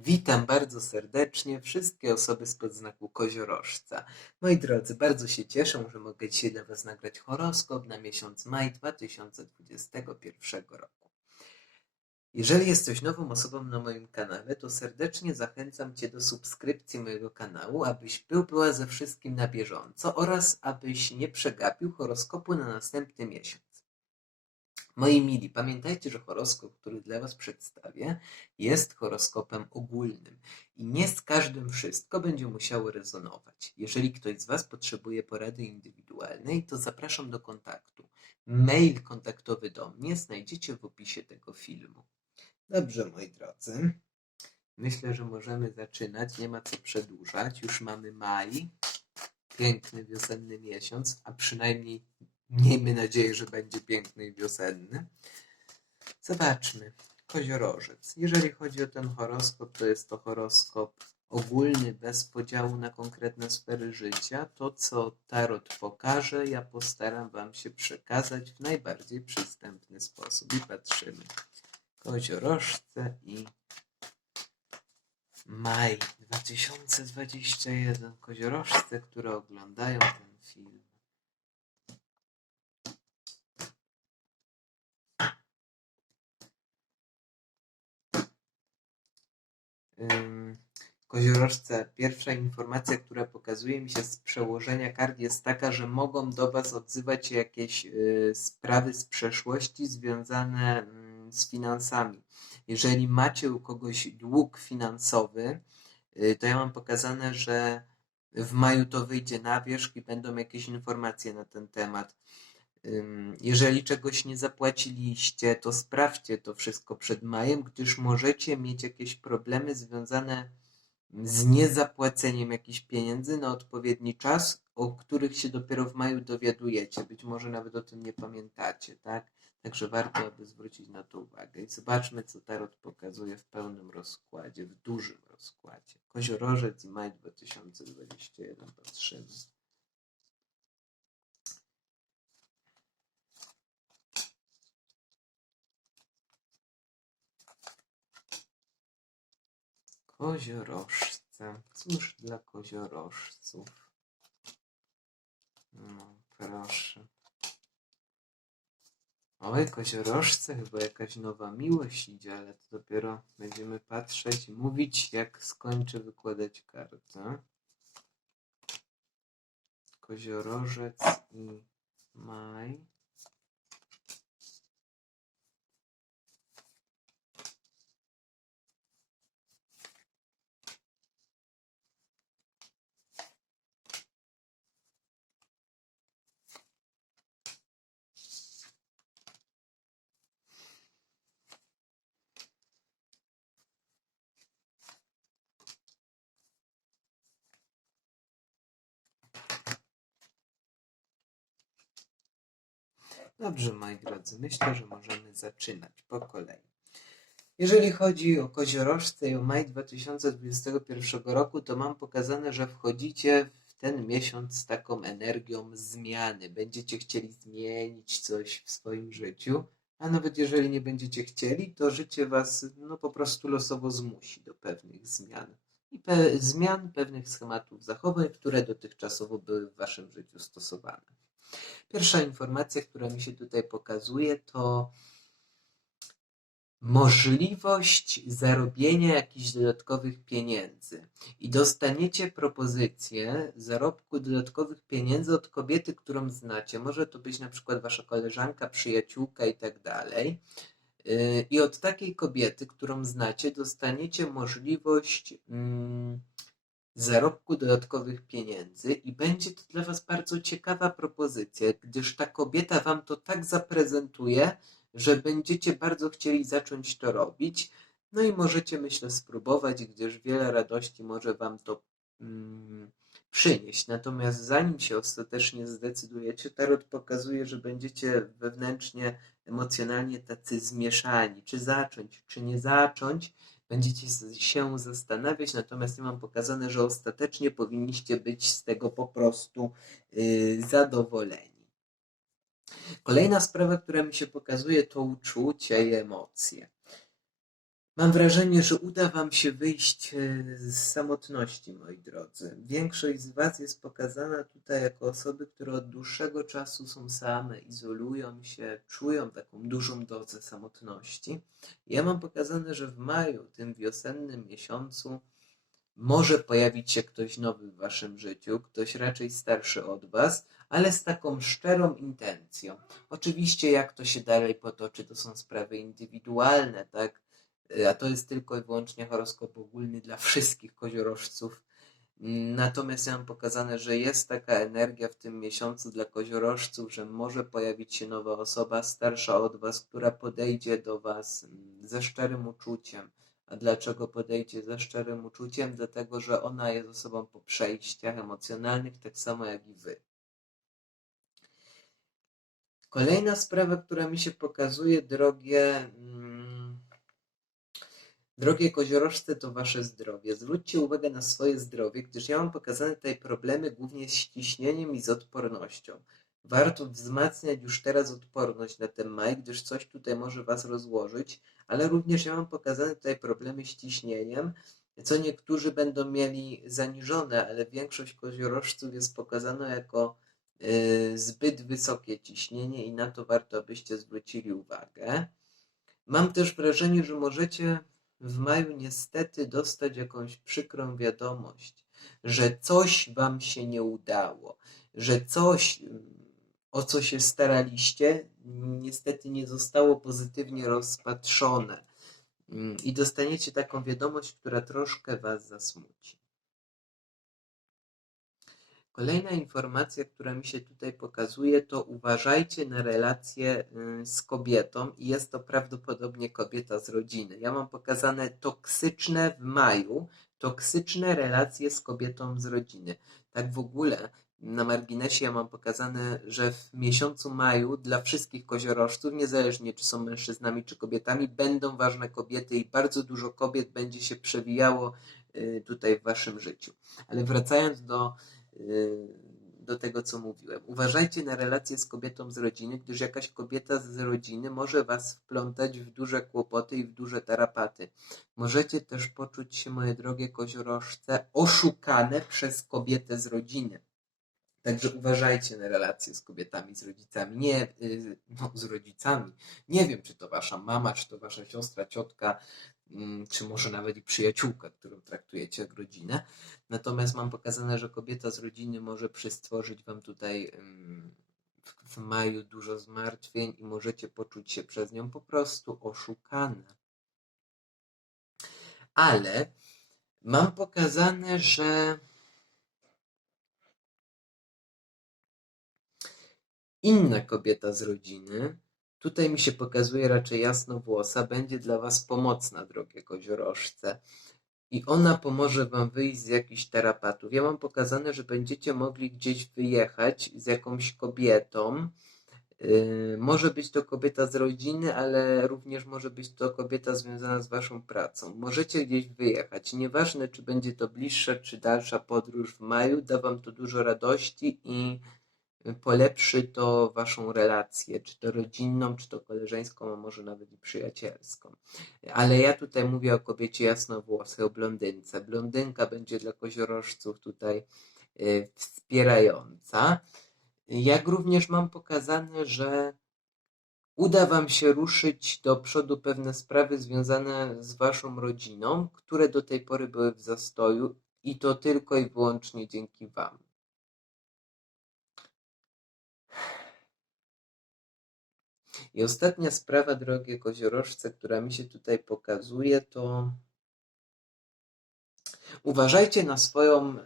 Witam bardzo serdecznie wszystkie osoby spod znaku koziorożca. Moi drodzy, bardzo się cieszę, że mogę dzisiaj dla Was nagrać horoskop na miesiąc maj 2021 roku. Jeżeli jesteś nową osobą na moim kanale, to serdecznie zachęcam Cię do subskrypcji mojego kanału, abyś był była ze wszystkim na bieżąco oraz abyś nie przegapił horoskopu na następny miesiąc. Moi mili, pamiętajcie, że horoskop, który dla Was przedstawię, jest horoskopem ogólnym i nie z każdym wszystko będzie musiało rezonować. Jeżeli ktoś z Was potrzebuje porady indywidualnej, to zapraszam do kontaktu. Mail kontaktowy do mnie znajdziecie w opisie tego filmu. Dobrze, moi drodzy. Myślę, że możemy zaczynać. Nie ma co przedłużać. Już mamy maj. Piękny wiosenny miesiąc, a przynajmniej miejmy nadzieję, że będzie piękny i wiosenny. Zobaczmy. Koziorożec. Jeżeli chodzi o ten horoskop, to jest to horoskop ogólny, bez podziału na konkretne sfery życia. To, co Tarot pokaże, ja postaram Wam się przekazać w najbardziej przystępny sposób. I patrzymy. Koziorożce i maj 2021. Koziorożce, które oglądają ten film. Koziorożce, pierwsza informacja, która pokazuje mi się z przełożenia kart jest taka, że mogą do Was odzywać się jakieś y, sprawy z przeszłości związane mm, z finansami. Jeżeli macie u kogoś dług finansowy, y, to ja mam pokazane, że w maju to wyjdzie na wierzch i będą jakieś informacje na ten temat. Jeżeli czegoś nie zapłaciliście, to sprawdźcie to wszystko przed majem, gdyż możecie mieć jakieś problemy związane z niezapłaceniem jakichś pieniędzy na odpowiedni czas, o których się dopiero w maju dowiadujecie. Być może nawet o tym nie pamiętacie, tak? Także warto, aby zwrócić na to uwagę. I zobaczmy, co Tarot pokazuje w pełnym rozkładzie, w dużym rozkładzie. Koziorożec i maj 2021 patrzymy. Koziorożce. Cóż dla koziorożców? No, proszę. Oj, koziorożce, chyba jakaś nowa miłość idzie, ale to dopiero będziemy patrzeć mówić, jak skończę wykładać kartę. Koziorożec i maj. Dobrze, moi drodzy, myślę, że możemy zaczynać po kolei. Jeżeli chodzi o koziorożce i o maj 2021 roku, to mam pokazane, że wchodzicie w ten miesiąc z taką energią zmiany. Będziecie chcieli zmienić coś w swoim życiu, a nawet jeżeli nie będziecie chcieli, to życie was no, po prostu losowo zmusi do pewnych zmian. I pe- zmian pewnych schematów zachowań, które dotychczasowo były w waszym życiu stosowane. Pierwsza informacja, która mi się tutaj pokazuje, to możliwość zarobienia jakichś dodatkowych pieniędzy. I dostaniecie propozycję zarobku dodatkowych pieniędzy od kobiety, którą znacie. Może to być na przykład wasza koleżanka, przyjaciółka i tak dalej. Yy, I od takiej kobiety, którą znacie, dostaniecie możliwość mm, zarobku dodatkowych pieniędzy i będzie to dla Was bardzo ciekawa propozycja, gdyż ta kobieta Wam to tak zaprezentuje, że będziecie bardzo chcieli zacząć to robić. No i możecie, myślę, spróbować, gdyż wiele radości może Wam to mm, przynieść. Natomiast zanim się ostatecznie zdecydujecie, Tarot pokazuje, że będziecie wewnętrznie, emocjonalnie tacy zmieszani. Czy zacząć, czy nie zacząć, będziecie się zastanawiać, natomiast ja mam pokazane, że ostatecznie powinniście być z tego po prostu yy, zadowoleni. Kolejna sprawa, która mi się pokazuje, to uczucia i emocje. Mam wrażenie, że uda Wam się wyjść e, z samotności, moi drodzy. Większość z Was jest pokazana tutaj jako osoby, które od dłuższego czasu są same, izolują się, czują taką dużą dozę samotności. Ja mam pokazane, że w maju, tym wiosennym miesiącu, może pojawić się ktoś nowy w Waszym życiu, ktoś raczej starszy od Was, ale z taką szczerą intencją. Oczywiście, jak to się dalej potoczy, to są sprawy indywidualne, tak? A to jest tylko i wyłącznie horoskop ogólny dla wszystkich koziorożców. Natomiast ja mam pokazane, że jest taka energia w tym miesiącu dla koziorożców, że może pojawić się nowa osoba starsza od Was, która podejdzie do Was mm, ze szczerym uczuciem. A dlaczego podejdzie ze szczerym uczuciem? Dlatego, że ona jest osobą po przejściach emocjonalnych, tak samo jak i Wy. Kolejna sprawa, która mi się pokazuje, drogie. Drogie koziorożce, to wasze zdrowie. Zwróćcie uwagę na swoje zdrowie, gdyż ja mam pokazane tutaj problemy głównie z ciśnieniem i z odpornością. Warto wzmacniać już teraz odporność na ten maj, gdyż coś tutaj może was rozłożyć, ale również ja mam pokazane tutaj problemy z ciśnieniem, co niektórzy będą mieli zaniżone, ale większość koziorożców jest pokazana jako yy, zbyt wysokie ciśnienie i na to warto, abyście zwrócili uwagę. Mam też wrażenie, że możecie w maju niestety dostać jakąś przykrą wiadomość, że coś wam się nie udało, że coś, o co się staraliście, niestety nie zostało pozytywnie rozpatrzone. I dostaniecie taką wiadomość, która troszkę was zasmuci. Kolejna informacja, która mi się tutaj pokazuje, to uważajcie na relacje y, z kobietą i jest to prawdopodobnie kobieta z rodziny. Ja mam pokazane toksyczne w maju, toksyczne relacje z kobietą z rodziny. Tak w ogóle na marginesie ja mam pokazane, że w miesiącu maju dla wszystkich koziorożców, niezależnie czy są mężczyznami czy kobietami, będą ważne kobiety i bardzo dużo kobiet będzie się przewijało y, tutaj w waszym życiu. Ale wracając do do tego, co mówiłem. Uważajcie na relacje z kobietą z rodziny, gdyż jakaś kobieta z rodziny może Was wplątać w duże kłopoty i w duże tarapaty. Możecie też poczuć się, moje drogie koziorożce, oszukane przez kobietę z rodziny. Także uważajcie na relacje z kobietami, z rodzicami. Nie, y, no, z rodzicami. Nie wiem, czy to wasza mama, czy to wasza siostra, ciotka, mm, czy może nawet i przyjaciółka, którą traktujecie jak rodzinę. Natomiast mam pokazane, że kobieta z rodziny może przystworzyć wam tutaj w maju dużo zmartwień i możecie poczuć się przez nią po prostu oszukane. Ale mam pokazane, że inna kobieta z rodziny, tutaj mi się pokazuje raczej jasnowłosa, będzie dla Was pomocna, drogie koziorożce. I ona pomoże Wam wyjść z jakichś tarapatów. Ja mam pokazane, że będziecie mogli gdzieś wyjechać z jakąś kobietą. Yy, może być to kobieta z rodziny, ale również może być to kobieta związana z Waszą pracą. Możecie gdzieś wyjechać. Nieważne, czy będzie to bliższa, czy dalsza podróż w maju, da Wam to dużo radości i polepszy to waszą relację, czy to rodzinną, czy to koleżeńską, a może nawet i przyjacielską. Ale ja tutaj mówię o kobiecie jasnowłosej, o blondynce. Blondynka będzie dla koziorożców tutaj y, wspierająca. Jak również mam pokazane, że uda Wam się ruszyć do przodu pewne sprawy związane z Waszą rodziną, które do tej pory były w zastoju i to tylko i wyłącznie dzięki Wam. I ostatnia sprawa, drogie koziorożce, która mi się tutaj pokazuje, to uważajcie na swoją y,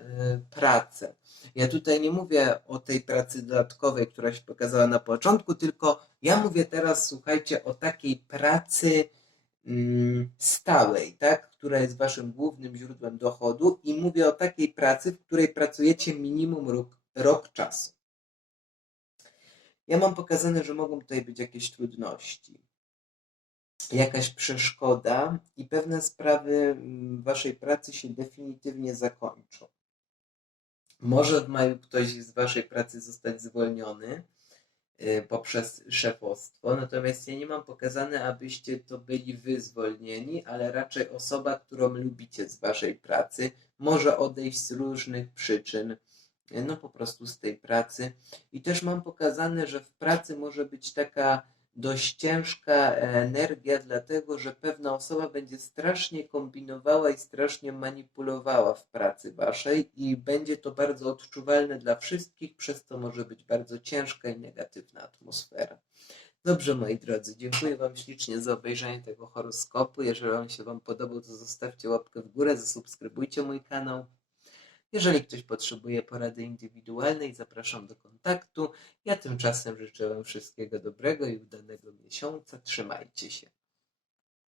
pracę. Ja tutaj nie mówię o tej pracy dodatkowej, która się pokazała na początku, tylko ja mówię teraz, słuchajcie, o takiej pracy mm, stałej, tak, która jest waszym głównym źródłem dochodu i mówię o takiej pracy, w której pracujecie minimum rok, rok czasu. Ja mam pokazane, że mogą tutaj być jakieś trudności, jakaś przeszkoda i pewne sprawy mm, waszej pracy się definitywnie zakończą. Może w maju ktoś z waszej pracy zostać zwolniony, y, poprzez szefostwo. Natomiast ja nie mam pokazane, abyście to byli wy zwolnieni, ale raczej osoba, którą lubicie z waszej pracy, może odejść z różnych przyczyn, no po prostu z tej pracy. I też mam pokazane, że w pracy może być taka dość ciężka energia, dlatego że pewna osoba będzie strasznie kombinowała i strasznie manipulowała w pracy waszej i będzie to bardzo odczuwalne dla wszystkich, przez co może być bardzo ciężka i negatywna atmosfera. Dobrze, moi drodzy, dziękuję Wam ślicznie za obejrzenie tego horoskopu. Jeżeli on się Wam podobał, to zostawcie łapkę w górę, zasubskrybujcie mój kanał. Jeżeli ktoś potrzebuje porady indywidualnej, zapraszam do kontaktu. Ja tymczasem życzę Wam wszystkiego dobrego i udanego miesiąca. Trzymajcie się.